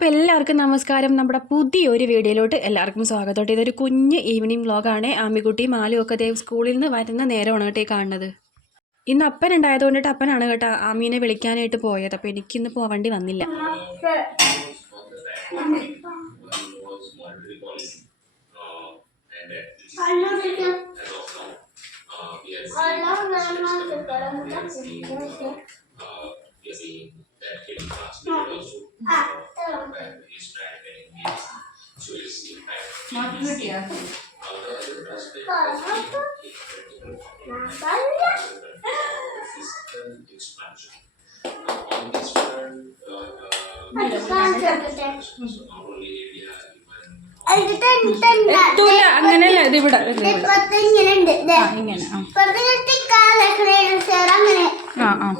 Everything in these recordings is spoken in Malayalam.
അപ്പോൾ എല്ലാവർക്കും നമസ്കാരം. നമ്മുടെ പുതിയൊരു വീഡിയോയിലോട്ട് എല്ലാവർക്കും സ്വാഗതം. ഇതൊരു കുഞ്ഞ് ഈവനിങ് വ്ളോഗാണ് ആമിക്കുട്ടി ആലും ഒക്കെ ദേവ് സ്കൂളിൽ നിന്ന് വരുന്ന നേരമാണ് കേട്ടോ കാണുന്നത്. ഇന്ന് അപ്പൻ ഉണ്ടായത് കൊണ്ടിട്ട് അപ്പനാണ് കേട്ടോ ആമീനെ വിളിക്കാനായിട്ട് പോയത്. അപ്പോൾ എനിക്കിന്ന് പോവേണ്ടി വന്നില്ല. ഇത് ഇവിടെ ഇത് ഇവിടെ. ഇങ്ങനെ ആ. ആ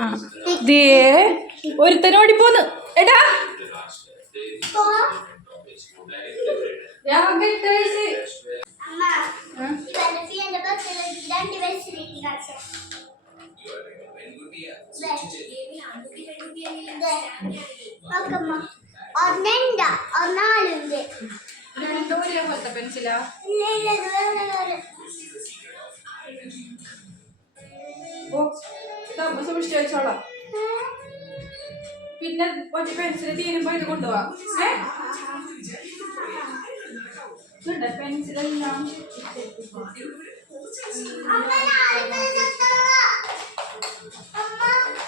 ആ. പോന്ന്. ദേ ഓടിപ്പോന്ന് എടാ ഒന്നാലുണ്ട് പെൻസിലാ? ഇല്ല ഇല്ല ഓ സൂക്ഷിച്ചു വെച്ചോളാം പിന്നെ ഒരു പെൻസിൽ തീരുമ്പോ ഇത് കൊണ്ടുപോവാ. പെൻസിലെല്ലാം അമ്മ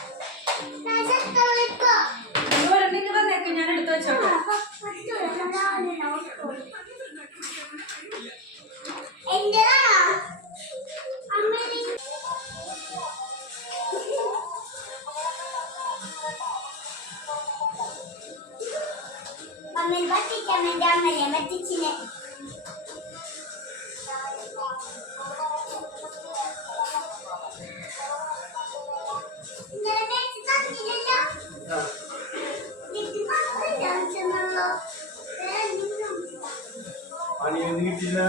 ഒന്നും കിട്ടിയില്ല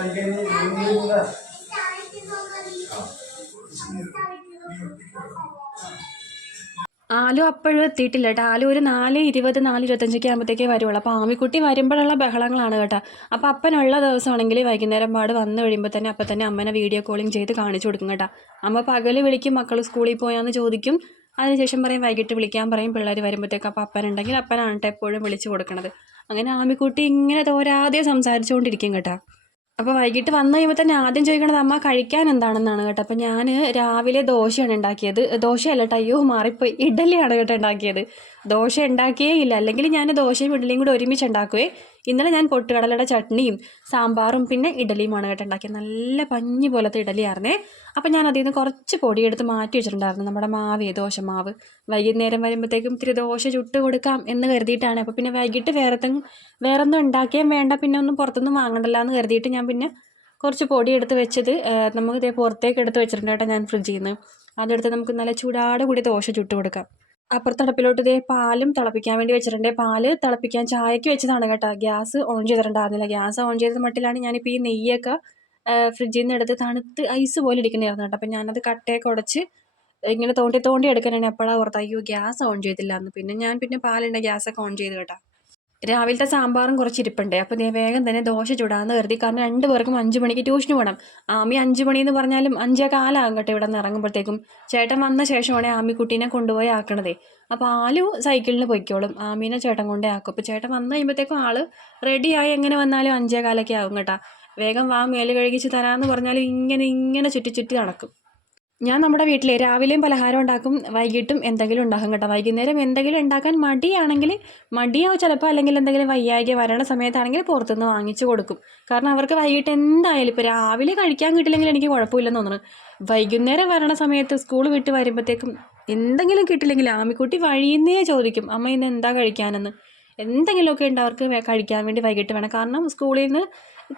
ആലു അപ്പോഴും എത്തിയിട്ടില്ല കേട്ടോ. ആലു ഒരു നാല് ഇരുപത് നാല് ഇരുപത്തഞ്ചൊക്കെ ആകുമ്പോഴത്തേക്കേ വരുള്ളൂ. അപ്പോൾ ആമിക്കുട്ടി വരുമ്പോഴുള്ള ബഹളങ്ങളാണ് കേട്ടോ. അപ്പോൾ അപ്പനുള്ള ദിവസമാണെങ്കിൽ വൈകുന്നേരം പാട് വന്ന് കഴിയുമ്പോൾ തന്നെ അപ്പം തന്നെ അമ്മനെ വീഡിയോ കോളിംഗ് ചെയ്ത് കാണിച്ചു കൊടുക്കും കേട്ടോ. അമ്മ പകൽ വിളിക്കും മക്കൾ സ്കൂളിൽ പോയാന്ന് ചോദിക്കും. അതിനുശേഷം പറയും വൈകിട്ട് വിളിക്കാൻ പറയും പിള്ളേർ വരുമ്പോഴത്തേക്ക് അപ്പോൾ അപ്പനുണ്ടെങ്കിൽ അപ്പനാണ് കേട്ടോ എപ്പോഴും വിളിച്ചു കൊടുക്കണത്. അങ്ങനെ ആമിക്കുട്ടി ഇങ്ങനെ തോരാതെ സംസാരിച്ചുകൊണ്ടിരിക്കും കേട്ടോ. അപ്പോൾ വൈകിട്ട് വന്നു കഴിയുമ്പോൾ തന്നെ ആദ്യം ചോദിക്കണത് അമ്മ കഴിക്കാൻ എന്താണെന്നാണ്? കേട്ടോ. അപ്പോൾ ഞാൻ രാവിലെ ദോശയാണ് ഉണ്ടാക്കിയത്. ദോശയല്ല കേട്ടോ അയ്യോ മാറിപ്പോയി. ഇഡലിയാണ് കേട്ടോ ഉണ്ടാക്കിയത്. ദോശ ഉണ്ടാക്കിയേ ഇല്ല. അല്ലെങ്കിൽ ഞാൻ ദോശയും ഇഡലിയും കൂടി ഒരുമിച്ച് ഉണ്ടാക്കുവേ. ഇന്നലെ ഞാൻ പൊട്ടുകടലയുടെ ചട്നിയും സാമ്പാറും പിന്നെ ഇഡലിയുമാണ് കേട്ടോ ഉണ്ടാക്കിയത്. നല്ല പഞ്ഞി പോലത്തെ ഇഡലിയായിരുന്നേ അപ്പോൾ ഞാൻ അതിൽ നിന്ന് കുറച്ച് പൊടിയെടുത്ത് മാറ്റി വെച്ചിട്ടുണ്ടായിരുന്നു. നമ്മുടെ മാവേ ദോശമാവ്. വൈകുന്നേരം വരുമ്പോഴത്തേക്കും ഇത്തിരി ദോശ ചുട്ട് കൊടുക്കാം എന്ന് കരുതിയിട്ടാണ്. അപ്പോൾ പിന്നെ വൈകിട്ട് വേറെ വേറെ ഒന്നും ഉണ്ടാക്കിയാൽ വേണ്ട. പിന്നെ ഒന്നും പുറത്തൊന്നും വാങ്ങണ്ടല്ലോ എന്ന് കരുതിയിട്ട് ഞാൻ പിന്നെ കുറച്ച് പൊടി എടുത്ത് വെച്ചത് നമുക്ക് ഇതേ പുറത്തേക്ക് എടുത്ത് വെച്ചിട്ടുണ്ട് കേട്ടോ ഞാൻ ഫ്രിഡ്ജിൽ നിന്ന്. അതെടുത്ത് നമുക്ക് നല്ല ചൂടാട് കൂടി ദോശ ചുട്ട് കൊടുക്കാം. അപ്പുറത്തടപ്പിലോട്ട് ഇതേ പാലും തിളപ്പിക്കാൻ വേണ്ടി വെച്ചിട്ടുണ്ട്. പാൽ തിളപ്പിക്കാൻ ചായക്ക് വെച്ചതാണ് കേട്ടോ. ഗ്യാസ് ഓൺ ചെയ്തിട്ടുണ്ടായിരുന്നില്ല. ഗ്യാസ് ഓൺ ചെയ്ത മട്ടിലാണ് ഞാനിപ്പോൾ ഈ നെയ്യൊക്കെ ഫ്രിഡ്ജിൽ നിന്ന് എടുത്ത് തണുത്ത് ഐസ് പോലെ ഇരിക്കുന്നതായിരുന്നു കേട്ടോ. അപ്പം ഞാനത് കട്ടയൊക്കെ ഉടച്ച് ഇങ്ങനെ തോണ്ടി തോണ്ടി എടുക്കാനാണ് എപ്പോഴാണ് ഓർത്ത് അയ്യോ ഗ്യാസ് ഓൺ ചെയ്തില്ല എന്ന് പിന്നെ ഞാൻ പിന്നെ പാലുണ്ട്. ഗ്യാസൊക്കെ ഓൺ ചെയ്ത് കേട്ടോ. രാവിലത്തെ സാമ്പാറും കുറച്ച് ഇരിപ്പുണ്ട് അപ്പോൾ ദേ വേഗം തന്നെ ദോശ ചുടാന്ന് കരുതി. കാരണം രണ്ട് പേർക്കും അഞ്ച് മണിക്ക് ട്യൂഷന് പോകണം. ആമി അഞ്ച് മണി എന്ന് പറഞ്ഞാലും അഞ്ചേ കാലാകും കേട്ടോ ഇവിടെ നിന്ന് ഇറങ്ങുമ്പോഴത്തേക്കും. ചേട്ടൻ വന്ന ശേഷമാണ് ആമിക്കുട്ടീനെ കൊണ്ടുപോയി ആക്കണതേ. അപ്പോൾ ആലു സൈക്കിളിന് പൊയ്ക്കോളും. ആമീനെ ചേട്ടൻ കൊണ്ടേ ആക്കും. അപ്പോൾ ചേട്ടൻ വന്നു കഴിയുമ്പോഴത്തേക്കും ആൾ റെഡിയായി എങ്ങനെ വന്നാലും അഞ്ചേ കാലൊക്കെ ആകും കേട്ടോ. വേഗം വാ മേൽ കഴുകിച്ച് തരാമെന്ന് പറഞ്ഞാലും ഇങ്ങനെ ഇങ്ങനെ ചുറ്റി ചുറ്റി നടക്കും. ഞാൻ നമ്മുടെ വീട്ടിലെ രാവിലെയും പലഹാരം ഉണ്ടാക്കും വൈകിട്ടും എന്തെങ്കിലും ഉണ്ടാക്കും കേട്ടോ. വൈകുന്നേരം എന്തെങ്കിലും ഉണ്ടാക്കാൻ മടിയാണെങ്കിൽ മടിയാവും ചിലപ്പോൾ അല്ലെങ്കിൽ എന്തെങ്കിലും വയ്യായ്ക വരണ സമയത്താണെങ്കിൽ പുറത്തുനിന്ന് വാങ്ങിച്ചു കൊടുക്കും. കാരണം അവർക്ക് വൈകിട്ട് എന്തായാലും ഇപ്പോൾ രാവിലെ കഴിക്കാൻ കിട്ടില്ലെങ്കിൽ എനിക്ക് കുഴപ്പമില്ലെന്ന് തോന്നുന്നു. വൈകുന്നേരം വരണ സമയത്ത് സ്കൂൾ വിട്ട് വരുമ്പോഴത്തേക്കും എന്തെങ്കിലും കിട്ടില്ലെങ്കിൽ ആമിക്കുട്ടി വഴിയുന്നേ ചോദിക്കും. അമ്മ ഇന്ന് എന്താ കഴിക്കാനെന്ന്? എന്തെങ്കിലുമൊക്കെ ഉണ്ട് അവർക്ക് കഴിക്കാൻ വേണ്ടി വൈകിട്ട് വേണം. കാരണം സ്കൂളിൽ നിന്ന്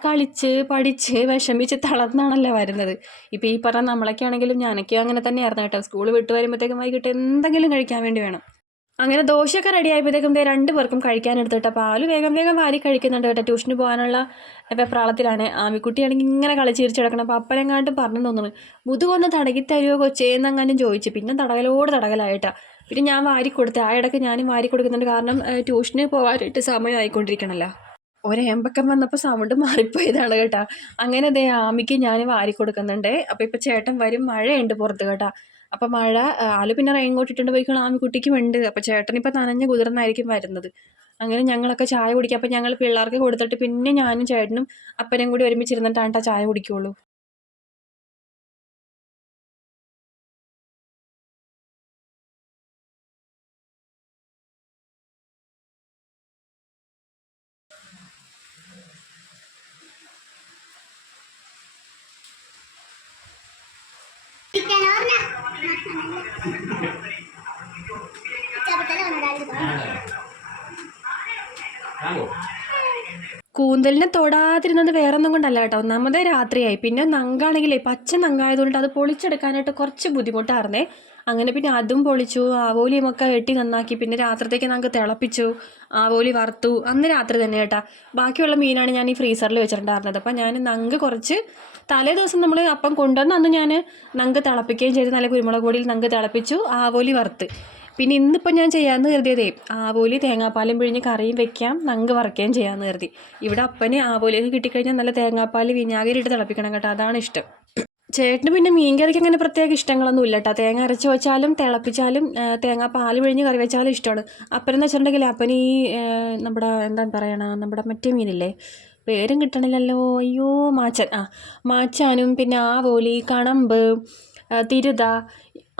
കളിച്ച് പഠിച്ച് വിഷമിച്ച് തളർന്നാണല്ലോ വരുന്നത്. ഇപ്പോൾ ഈ പറഞ്ഞ നമ്മളൊക്കെ ആണെങ്കിലും ഞാനൊക്കെ അങ്ങനെ തന്നെയായിരുന്നു കേട്ടോ. സ്കൂൾ വിട്ട് വരുമ്പോഴത്തേക്കും വൈകിട്ട് എന്തെങ്കിലും കഴിക്കാൻ വേണ്ടി വേണം. അങ്ങനെ ദോശയൊക്കെ റെഡി ആയപ്പോഴത്തേക്കും ദേ രണ്ട് പേർക്കും കഴിക്കാൻ എടുത്തിട്ട് പാൽ വേഗം വേഗം വാരി കഴിക്കുന്നുണ്ട് കേട്ടോ. ട്യൂഷന് പോകാനുള്ള വെപ്രാളത്തിലാണ്. ആമിക്കുട്ടിയാണെങ്കിൽ ഇങ്ങനെ കളിച്ചിരിച്ച് കിടക്കണം അപ്പോൾ അപ്പനെങ്ങാണ്ടും പറഞ്ഞു തോന്നുന്നു മുതുകൊന്ന് തടകി തരുമോ കൊച്ചേന്നങ്ങാനും ചോദിച്ചു. പിന്നെ തടകലോട് തടകലായിട്ടാണ് പിന്നെ ഞാൻ വാരി കൊടുത്തേ ആ ഇടയ്ക്ക് ഞാനും വാരി കൊടുക്കുന്നുണ്ട്. കാരണം ട്യൂഷന് പോകാനായിട്ട് സമയം ആയിക്കൊണ്ടിരിക്കണല്ലോ ഒരേമ്പക്കം വന്നപ്പോൾ സൗണ്ട് മാറിപ്പോയതാണ് കേട്ടോ. അങ്ങനെ ദേ ആമിക്ക് ഞാൻ വാരി കൊടുക്കുന്നുണ്ട്. അപ്പോൾ ഇപ്പോൾ ചേട്ടൻ വരും. മഴയുണ്ട് പുറത്ത് കേട്ടോ. അപ്പോൾ മഴ ആൽ പിന്നെ റെയിൻ കോട്ട് ഇട്ടുകൊണ്ട് പോയിക്കണം ആമിക്കുട്ടിക്കും ഉണ്ട് അപ്പം ചേട്ടൻ ഇപ്പോൾ നനഞ്ഞ് കുതിർന്നായിരിക്കും വരുന്നത്. അങ്ങനെ ഞങ്ങളൊക്കെ ചായ കുടിക്കുക അപ്പം ഞങ്ങൾ പിള്ളേർക്ക് കൊടുത്തിട്ട് പിന്നെ ഞാനും ചേട്ടനും അപ്പനും കൂടി ഒരുമിച്ചിരുന്നിട്ടാണ് ട്ടാ ചായ കുടിക്കുള്ളൂ. കൂന്തലിനെ തൊടാതിരുന്നത് വേറെ ഒന്നും കൊണ്ടല്ല കേട്ടോ. ഒന്നാമത് രാത്രിയായി. പിന്നെ നങ്കാണെങ്കിലേ പച്ച നങ്കായതുകൊണ്ട് അത് പൊളിച്ചെടുക്കാനായിട്ട് കുറച്ച് ബുദ്ധിമുട്ടായിരുന്നേ. അങ്ങനെ പിന്നെ അതും പൊളിച്ചു ആവോലിയും ഒക്കെ വെട്ടി നന്നാക്കി. പിന്നെ രാത്രിത്തേക്ക് നമുക്ക് തിളപ്പിച്ചു ആവോലി വറുത്തു. അന്ന് രാത്രി തന്നെ കേട്ടാ. ബാക്കിയുള്ള മീനാണ് ഞാൻ ഈ ഫ്രീസറിൽ വെച്ചിട്ടുണ്ടായിരുന്നത്. അപ്പം ഞാൻ നങ്ക് കുറച്ച് തലേ ദിവസം നമ്മൾ അപ്പം കൊണ്ടുവന്ന് അന്ന് ഞാൻ നങ്ക് തിളപ്പിക്കുകയും ചെയ്ത്. നല്ല കുരുമുളക് പൊടിയിൽ നങ്ക് തിളപ്പിച്ചു ആവോലി വറുത്ത്. പിന്നെ ഇന്നിപ്പോൾ ഞാൻ ചെയ്യാമെന്ന് കരുതിയതേ ആവോലി തേങ്ങാപ്പാലും പിഴിഞ്ഞ് കറിയും വെക്കാം നങ്ക് വറക്കുകയും ചെയ്യാമെന്ന് കരുതി. ഇവിടെ അപ്പന് ആവോലിയൊക്കെ കിട്ടിക്കഴിഞ്ഞാൽ നല്ല തേങ്ങാപ്പാൽ വിനാഗിരി ഇട്ട് തിളപ്പിക്കണം കേട്ടോ അതാണ് ഇഷ്ടം. ചേട്ടന് പിന്നെ മീൻ കറിക്ക് അങ്ങനെ പ്രത്യേക ഇഷ്ടങ്ങളൊന്നും ഇല്ല കേട്ടോ. തേങ്ങ അരച്ച് വെച്ചാലും തിളപ്പിച്ചാലും തേങ്ങ പാൽ പിഴിഞ്ഞ് കറി വെച്ചാലും ഇഷ്ടമാണ്. അപ്പനെന്ന് വെച്ചിട്ടുണ്ടെങ്കിൽ അപ്പന് ഈ നമ്മുടെ എന്താ പറയണ നമ്മുടെ മറ്റേ മീനില്ലേ പേരും കിട്ടണില്ലല്ലോ അയ്യോ മാച്ചൻ ആ മാച്ചാനും പിന്നെ ആവോലി കണമ്പ് തിരുത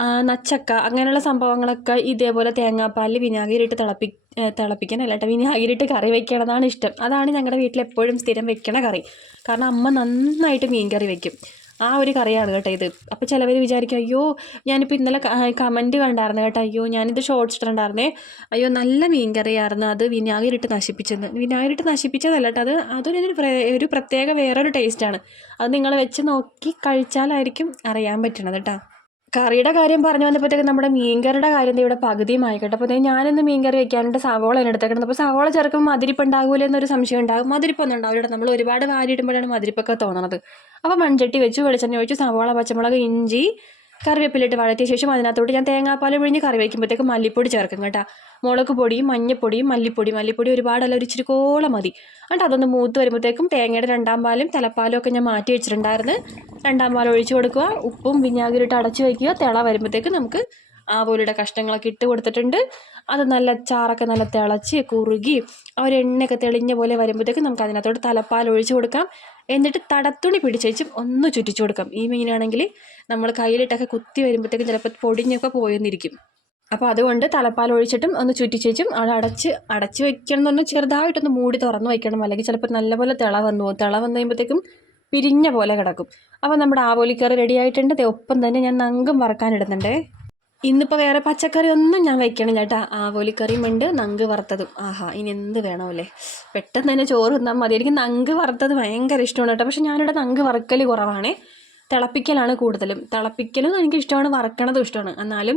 നച്ചക്ക അങ്ങനെയുള്ള സംഭവങ്ങളൊക്കെ ഇതേപോലെ തേങ്ങാപ്പാലിൽ വിനാഗിരിട്ട് തിളപ്പി തിളപ്പിക്കാനല്ല കേട്ടോ വിനാഗിരി കറി വെക്കണതാണ് ഇഷ്ടം. അതാണ് ഞങ്ങളുടെ വീട്ടിൽ എപ്പോഴും സ്ഥിരം വെക്കണ കറി. കാരണം അമ്മ നന്നായിട്ട് മീൻ കറി വെക്കും. ആ ഒരു കറിയാണ് കേട്ടോ ഇത്. അപ്പോൾ ചിലവർ വിചാരിക്കും അയ്യോ ഞാനിപ്പോൾ ഇന്നലെ കമന്റ് കണ്ടായിരുന്നു കേട്ടോ. അയ്യോ ഞാനിത് ഷോർട്സ് ഇട്ടിട്ടുണ്ടായിരുന്നേ. അയ്യോ നല്ല മീൻ കറിയായിരുന്നു അത് വിനാഗിരിട്ട് നശിപ്പിച്ചെന്ന്. വിനാഗിരിട്ട് നശിപ്പിച്ചതല്ല കേട്ടോ. അത് അതൊരു ഒരു പ്രത്യേക വേറൊരു ടേസ്റ്റാണ് അത് നിങ്ങൾ വെച്ച് നോക്കി കഴിച്ചാലായിരിക്കും അറിയാൻ പറ്റണത് കേട്ടോ. കറിയുടെ കാര്യം പറഞ്ഞു വന്നപ്പോഴത്തേക്ക് നമ്മുടെ മീൻകറിയുടെ കാര്യം ഇവിടെ പകുതിയും ആയിക്കോട്ടെ അപ്പോൾ ഞാനിന്ന് മീൻകറി വെക്കാനായിട്ട് സവോള ആണ് എടുത്തേക്കുന്നത് അപ്പോൾ സവോള ചേർക്കുമ്പോൾ മതിരിപ്പ് ഉണ്ടാകൂല എന്നൊരു സംശയം ഉണ്ടാകും. മതിരിപ്പൊന്നും ഉണ്ടാവില്ല നമ്മൾ ഒരുപാട് വാരിയിടുമ്പോഴാണ് മതിരിപ്പൊക്കെ തോന്നുന്നത് അപ്പോൾ മൺചട്ടി വെച്ചു വെളിച്ചെണ്ണ ഒഴിച്ചു സവോള പച്ചമുളക് ഇഞ്ചി കറിവേപ്പിലിട്ട് വഴറ്റിയ ശേഷം അതിനകത്തോട്ട് ഞാൻ തേങ്ങാപ്പാൽ പിഴിഞ്ഞ് കറി വയ്ക്കുമ്പോഴത്തേക്ക് മല്ലിപ്പൊടി ചേർക്കും കേട്ടോ. മുളക് പൊടിയും മഞ്ഞപ്പൊടിയും മല്ലിപ്പൊടി മല്ലിപ്പൊടി ഒരുപാടല്ല ഒരു ഇച്ചിരി കോളം മതി. എന്നിട്ട് അതൊന്ന് മൂത്ത് വരുമ്പോഴത്തേക്കും തേങ്ങയുടെ രണ്ടാം പാലും തലപ്പാലും ഒക്കെ ഞാൻ മാറ്റി വെച്ചിട്ടുണ്ടായിരുന്നു. രണ്ടാം പാൽ ഒഴിച്ച് കൊടുക്കുക. ഉപ്പും വിനാഗിരി ഇട്ട് അടച്ച് വയ്ക്കുക തിള വരുമ്പോഴത്തേക്ക് നമുക്ക് ആവോലിയുടെ കഷ്ണങ്ങളൊക്കെ ഇട്ട് കൊടുത്തിട്ടുണ്ട്. അത് നല്ല ചാറൊക്കെ നല്ല തിളച്ച് കുറുകി ആ ഒരു എണ്ണയൊക്കെ തെളിഞ്ഞ പോലെ വരുമ്പോഴത്തേക്ക് നമുക്ക് അതിനകത്തോട്ട് തലപ്പാൽ ഒഴിച്ച് കൊടുക്കാം. എന്നിട്ട് തടത്തുണി പിടിച്ചേച്ചും ഒന്ന് ചുറ്റിച്ചു കൊടുക്കാം. ഈ മീനാണെങ്കിൽ നമ്മൾ കയ്യിലിട്ടൊക്കെ കുത്തി വരുമ്പോഴത്തേക്കും ചിലപ്പോൾ പൊടിഞ്ഞൊക്കെ പോയെന്നിരിക്കും. അപ്പോൾ അതുകൊണ്ട് തലപ്പാൽ ഒഴിച്ചിട്ടും ഒന്ന് ചുറ്റിച്ചേച്ചും അത് അടച്ച് അടച്ച് വെക്കണം എന്ന് പറഞ്ഞാൽ ചെറുതായിട്ടൊന്ന് മൂടി തുറന്ന് വെക്കണം. അല്ലെങ്കിൽ ചിലപ്പോൾ നല്ലപോലെ തിള വന്നു പോകും. തിള വന്നു കഴിയുമ്പോഴത്തേക്കും പിരിഞ്ഞ പോലെ കിടക്കും. അപ്പോൾ നമ്മുടെ ആവോലിക്കറി റെഡി ആയിട്ടുണ്ട്. ഒപ്പം തന്നെ ഞാൻ നങ്കും വറക്കാനിടുന്നുണ്ടേ ഇന്നിപ്പോൾ വേറെ പച്ചക്കറി ഒന്നും ഞാൻ വെക്കണില്ല കേട്ടാ. ആവോലിക്കറിയും ഉണ്ട് നങ്ക് വറുത്തതും. ആഹാ ഇനി എന്ത് വേണമല്ലേ പെട്ടെന്ന് തന്നെ ചോറ് തിന്നാൽ മതി. എനിക്ക് നങ്ക് വറുത്തത് ഭയങ്കര ഇഷ്ടമാണ് കേട്ടോ. പക്ഷെ ഞാനിവിടെ നങ്ക് വറുക്കൽ കുറവാണ്. തിളപ്പിക്കലാണ് കൂടുതലും. തിളപ്പിക്കലും എനിക്ക് ഇഷ്ടമാണ് വറക്കണതും ഇഷ്ടമാണ്. എന്നാലും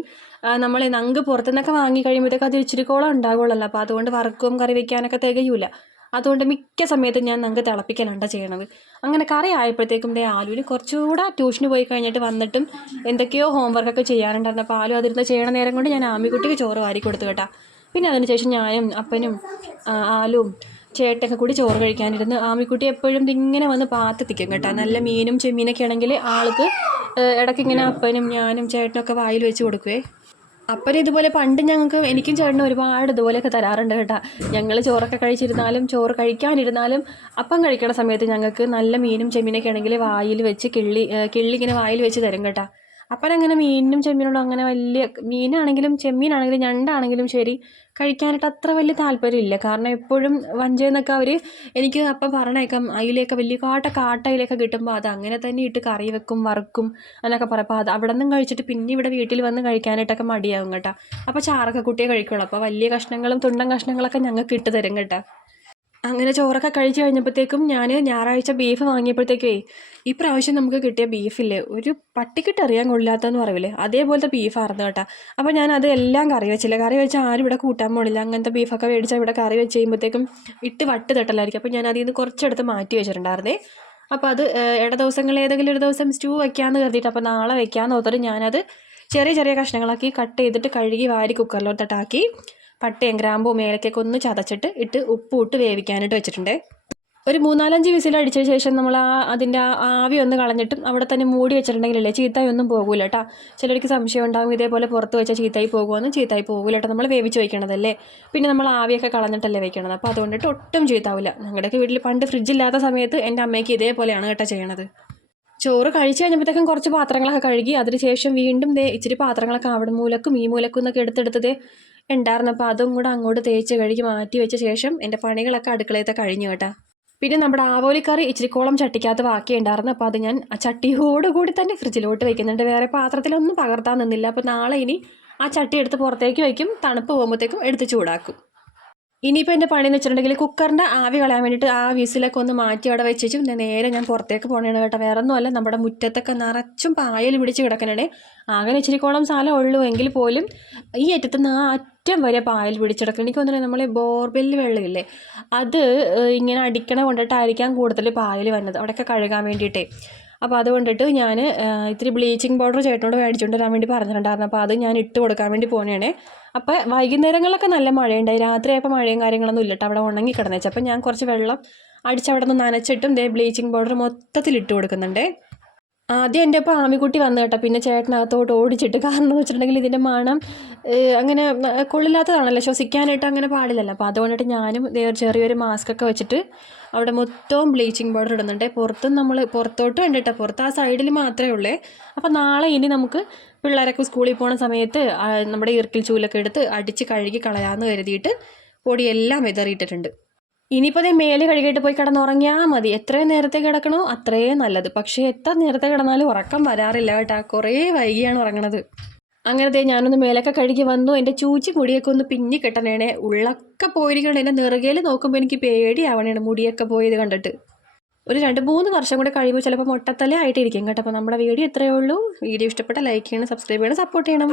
നമ്മൾ നങ്ക് പുറത്തുനിന്നൊക്കെ വാങ്ങി കഴിയുമ്പോഴത്തേക്ക് അത് ഇച്ചിരി കോളം ഉണ്ടാവുള്ളല്ലോ അപ്പോൾ അതുകൊണ്ട് വറക്കും കറി വയ്ക്കാനൊക്കെ തികയൂല. അതുകൊണ്ട് മിക്ക സമയത്തും ഞാൻ നങ്ക് തിളപ്പിക്കലാണ് ചെയ്യണത്. അങ്ങനെ കറി ആയപ്പോഴത്തേക്കും ദേ ആലുവിന് കുറച്ചുകൂടെ ട്യൂഷന് പോയി കഴിഞ്ഞിട്ട് വന്നിട്ടും എന്തൊക്കെയോ ഹോംവർക്കൊക്കെ ചെയ്യാനുണ്ടായിരുന്നു. അപ്പോൾ ആലു അതിരുന്ന് ചെയ്യണ നേരം കൊണ്ട് ഞാൻ ആമിക്കുട്ടിക്ക് ചോറ് വാരി കൊടുത്തു കേട്ടാ. പിന്നെ അതിനുശേഷം ഞാനും അപ്പനും ആലുവും ചേട്ടൊക്കെ കൂടി ചോറ് കഴിക്കാനിരുന്ന് ആമിക്കുട്ടി എപ്പോഴും ഇങ്ങനെ വന്ന് പാത്തെത്തിക്കും കേട്ടോ. നല്ല മീനും ചെമ്മീനൊക്കെ ആണെങ്കിൽ ആൾക്ക് ഇടയ്ക്ക് ഇങ്ങനെ അപ്പനും ഞാനും ചേട്ടനൊക്കെ വായിൽ വെച്ച് കൊടുക്കുവേ. അപ്പനും ഇതുപോലെ പണ്ട് ഞങ്ങൾക്ക് എനിക്കും ചേട്ടനും ഒരുപാട് ഇതുപോലെയൊക്കെ തരാറുണ്ട് കേട്ടോ. ഞങ്ങൾ ചോറൊക്കെ കഴിച്ചിരുന്നാലും ചോറ് കഴിക്കാനിരുന്നാലും അപ്പം കഴിക്കണ സമയത്ത് ഞങ്ങൾക്ക് നല്ല മീനും ചെമ്മീനൊക്കെ ആണെങ്കിൽ വായിൽ വെച്ച് കിള്ളി കിള്ളി ഇങ്ങനെ വായിൽ വെച്ച് തരും കേട്ടോ. അപ്പനങ്ങനെ മീനിനും ചെമ്മീനോടും അങ്ങനെ വലിയ മീനാണെങ്കിലും ചെമ്മീനാണെങ്കിലും ഞണ്ടാണെങ്കിലും ശരി കഴിക്കാനായിട്ട് അത്ര വലിയ താല്പര്യമില്ല. കാരണം എപ്പോഴും വഞ്ചേന്നൊക്കെ അവർ എനിക്ക് അപ്പം പറഞ്ഞേക്കാം അതിലേക്ക് വലിയ കാട്ട കാട്ടയിലൊക്കെ കിട്ടുമ്പോൾ അത് അങ്ങനെ തന്നെ ഇട്ട് കറി വെക്കും വറുക്കും എന്നൊക്കെ പറയും. അപ്പോൾ അത് അവിടെ നിന്നും കഴിച്ചിട്ട് പിന്നെ ഇവിടെ വീട്ടിൽ വന്ന് കഴിക്കാനായിട്ടൊക്കെ മടിയാകും കേട്ടോ. അപ്പോൾ ചാറൊക്കെ കുട്ടിയെ കഴിക്കുള്ളൂ. അപ്പോൾ വലിയ കഷ്ണങ്ങളും തുണ്ടൻ കഷ്ണങ്ങളൊക്കെ ഞങ്ങൾക്ക് ഇട്ട് തരും കേട്ടോ. അങ്ങനെ ചോറൊക്കെ കഴിച്ച് കഴിഞ്ഞപ്പോഴത്തേക്കും ഞാൻ ഞായറാഴ്ച ബീഫ് വാങ്ങിയപ്പോഴത്തേക്കേ ഈ പ്രാവശ്യം നമുക്ക് കിട്ടിയ ബീഫില്ലേ ഒരു പട്ടിക്കിട്ട് അറിയാൻ കൊള്ളില്ലാത്തതെന്ന് പറയില്ലേ അതേപോലത്തെ ബീഫായിരുന്നു കേട്ടോ. അപ്പോൾ ഞാൻ അത് എല്ലാം കറി വെച്ചില്ല. കറി വെച്ചാൽ ആരും ഇവിടെ കൂട്ടാൻ പോണില്ല. അങ്ങനത്തെ ബീഫൊക്കെ മേടിച്ചാൽ ഇവിടെ കറി വെച്ച് കഴിയുമ്പോഴത്തേക്കും ഇട്ട് വട്ട് തട്ടലായിരിക്കും. അപ്പോൾ ഞാൻ അതിൽ നിന്ന് കുറച്ചെടുത്ത് മാറ്റി വെച്ചിട്ടുണ്ടായിരുന്നേ. അപ്പോൾ അത് ഇട ദിവസങ്ങളിൽ ഏതെങ്കിലും ഒരു ദിവസം സ്റ്റൂ വെക്കാമെന്ന് കരുതിയിട്ട് അപ്പോൾ നാളെ വെക്കാമെന്ന് ഓർത്തിട്ട് ഞാനത് ചെറിയ ചെറിയ കഷ്ണങ്ങളാക്കി കട്ട് ചെയ്തിട്ട് കഴുകി വാരി കുക്കറിലോട്ടിട്ടാക്കി പട്ടയും ഗ്രാമ്പും ഏലക്കൊക്കെ ഒന്ന് ചതച്ചിട്ട് ഇട്ട് ഉപ്പ് ഇട്ട് വേവിക്കാനായിട്ട് വെച്ചിട്ടുണ്ട്. ഒരു മൂന്നാലഞ്ച് വിസിൽ അടിച്ച ശേഷം നമ്മൾ ആ അതിന്റെ ആ ആവി ഒന്ന് കളഞ്ഞിട്ടും അവിടെ തന്നെ മൂടി വെച്ചിട്ടുണ്ടെങ്കിലല്ലേ ചീത്തായി ഒന്നും പോകില്ല കേട്ടോ. ചിലർക്ക് സംശയം ഉണ്ടാകും ഇതേപോലെ പുറത്ത് വെച്ചാൽ ചീത്തായി പോകുമെന്നും ചീത്തായി പോകില്ല കേട്ടോ. നമ്മൾ വേവിച്ച് വയ്ക്കണതല്ലേ പിന്നെ നമ്മൾ ആവിയൊക്കെ കളഞ്ഞിട്ടല്ലേ വെക്കണത്. അപ്പോൾ അതുകൊണ്ടിട്ട് ഒട്ടും ചീത്താവില്ല ഞങ്ങളുടെയൊക്കെ വീട്ടിൽ പണ്ട് ഫ്രിഡ്ജില്ലാത്ത സമയത്ത് എന്റെ അമ്മയ്ക്ക് ഇതേപോലെയാണ് കേട്ടോ ചെയ്യണത്. ചോറ് കഴിച്ച് കഴിഞ്ഞപ്പോഴത്തേക്കും കുറച്ച് പാത്രങ്ങളൊക്കെ കഴുകി അതിനുശേഷം വീണ്ടും ദേ ഇച്ചിരി പാത്രങ്ങളൊക്കെ അവിടെ മൂലക്കും ഈ മൂലക്കും എന്നൊക്കെ എടുത്തെടുത്തത് ഉണ്ടായിരുന്നു. അപ്പോൾ അതും കൂടെ അങ്ങോട്ട് തേച്ച് കഴുകി മാറ്റി വെച്ച ശേഷം എന്റെ പണികളൊക്കെ അടുക്കളയത്തെ കഴിഞ്ഞു കേട്ടോ. പിന്നെ നമ്മുടെ ആവോലിക്കറി ഇച്ചിരിക്കോളം ചട്ടിക്കകത്ത് ബാക്കി ഉണ്ടായിരുന്നു അപ്പോൾ അത് ഞാൻ ആ ചട്ടിയോട് കൂടി തന്നെ ഫ്രിഡ്ജിലോട്ട് വെക്കുന്നുണ്ട്. വേറെ പാത്രത്തിലൊന്നും പകർത്താൻ നിന്നില്ല. അപ്പോൾ നാളെ ഇനി ആ ചട്ടി എടുത്ത് പുറത്തേക്ക് വയ്ക്കും തണുപ്പ് പോകുമ്പോഴത്തേക്കും എടുത്ത് ചൂടാക്കും. ഇനിയിപ്പോൾ എന്റെ പണിയെന്ന് വെച്ചിട്ടുണ്ടെങ്കിൽ കുക്കറിന്റെ ആവി കളയാൻ വേണ്ടിയിട്ട് ആ വിസിലൊക്കെ ഒന്ന് മാറ്റി അവിടെ വെച്ചു നേരെ ഞാൻ പുറത്തേക്ക് പോകണേണ് കേട്ടോ. വേറെ ഒന്നുമല്ല നമ്മുടെ മുറ്റത്തൊക്കെ നിറച്ചും പായൽ പിടിച്ച് കിടക്കണേ ആകെ ഇച്ചിരിക്കോളം സ്ഥലം ഉള്ളൂ എങ്കിൽ പോലും ഈ അറ്റത്ത് നിന്ന് ആ അറ്റം വരെ പായൽ പിടിച്ചിടക്കണം എനിക്ക് തോന്നുന്നത് നമ്മൾ ബോർബെൽ വെള്ളമില്ലേ അത് ഇങ്ങനെ അടിക്കണ കൊണ്ടിട്ടായിരിക്കാം കൂടുതൽ പായൽ വന്നത്. അവിടെയൊക്കെ കഴുകാൻ വേണ്ടിയിട്ടേ. അപ്പോൾ അതുകൊണ്ടിട്ട് ഞാൻ ഇത്തിരി ബ്ലീച്ചിങ് പൗഡർ ചേട്ടനോട് മേടിച്ചുകൊണ്ട് വരാൻ വേണ്ടി പറഞ്ഞിട്ടുണ്ടായിരുന്നു. അപ്പോൾ അത് ഞാൻ ഇട്ട് കൊടുക്കാൻ വേണ്ടി പോകണേ അപ്പോൾ വൈകുന്നേരങ്ങളിലൊക്കെ നല്ല മഴയുണ്ടായി. രാത്രിയായപ്പോൾ മഴയും കാര്യങ്ങളൊന്നും ഇല്ലട്ടോ അവിടെ ഉണങ്ങി കിടന്നേച്ചു. അപ്പോൾ ഞാൻ കുറച്ച് വെള്ളം അടിച്ചവിടെ നിന്ന് നനച്ചിട്ടും ദേ ബ്ലീച്ചിങ് പൗഡർ മൊത്തത്തിൽ ഇട്ട് കൊടുക്കുന്നുണ്ടേ. ആദ്യം എന്റെ ഒപ്പം ആമിക്കുട്ടി വന്നു കേട്ടോ. പിന്നെ ചേട്ടനകത്തോട്ട് ഓടിച്ചിട്ട് കാരണം എന്ന് വെച്ചിട്ടുണ്ടെങ്കിൽ ഇതിന്റെ മണം അങ്ങനെ കൊള്ളില്ലാത്തതാണല്ലോ. ശ്വസിക്കാനായിട്ട് അങ്ങനെ പാടില്ലല്ലോ. അപ്പോൾ അതുകൊണ്ടിട്ട് ഞാനും ചെറിയൊരു മാസ്ക് ഒക്കെ വെച്ചിട്ട് അവിടെ മൊത്തവും ബ്ലീച്ചിങ് പൗഡർ ഇടുന്നുണ്ട്. പുറത്തും നമ്മൾ പുറത്തോട്ട് വേണ്ടിട്ടോ പുറത്ത് ആ സൈഡിൽ മാത്രമേ ഉള്ളേ. അപ്പോൾ നാളെ ഇനി നമുക്ക് പിള്ളേരൊക്കെ സ്കൂളിൽ പോണ സമയത്ത് നമ്മുടെ ഈർക്കിൽ ചൂലൊക്കെ എടുത്ത് അടിച്ച് കഴുകി കളയാമെന്ന് കരുതിയിട്ട് പൊടിയെല്ലാം വിതറിയിട്ടിട്ടുണ്ട്. ഇനിയിപ്പോൾ നീ മേൽ കഴുകിയിട്ട് പോയി കിടന്നുറങ്ങിയാൽ മതി. എത്രയും നേരത്തെ കിടക്കണോ അത്രയും നല്ലത്. പക്ഷേ എത്ര നേരത്തെ കിടന്നാലും ഉറക്കം വരാറില്ല കേട്ടാ. കുറേ വൈകിയാണ് ഉറങ്ങണത്. അങ്ങനത്തെ ഞാനൊന്ന് മേലൊക്കെ കഴുകി വന്നു. എന്റെ ചൂച്ചി മുടിയൊക്കെ ഒന്ന് പിന്നി കിട്ടണേണേ. ഉള്ളൊക്കെ പോയിരിക്കണം എന്റെ നെറുകയിൽ നോക്കുമ്പോൾ എനിക്ക് പേടിയാവണേണ് മുടിയൊക്കെ പോയത് കണ്ടിട്ട്. ഒരു രണ്ട് മൂന്ന് വർഷം കൂടെ കഴിയുമ്പോൾ ചിലപ്പോൾ മുട്ടത്തലേ ആയിട്ടിരിക്കും കേട്ടോ. അപ്പോൾ നമ്മുടെ വീഡിയോ ഇത്രയേ ഉള്ളൂ. വീഡിയോ ഇഷ്ടപ്പെട്ട ലൈക്ക് ചെയ്യണം സബ്സ്ക്രൈബ് ചെയ്യണം സപ്പോർട്ട് ചെയ്യണം.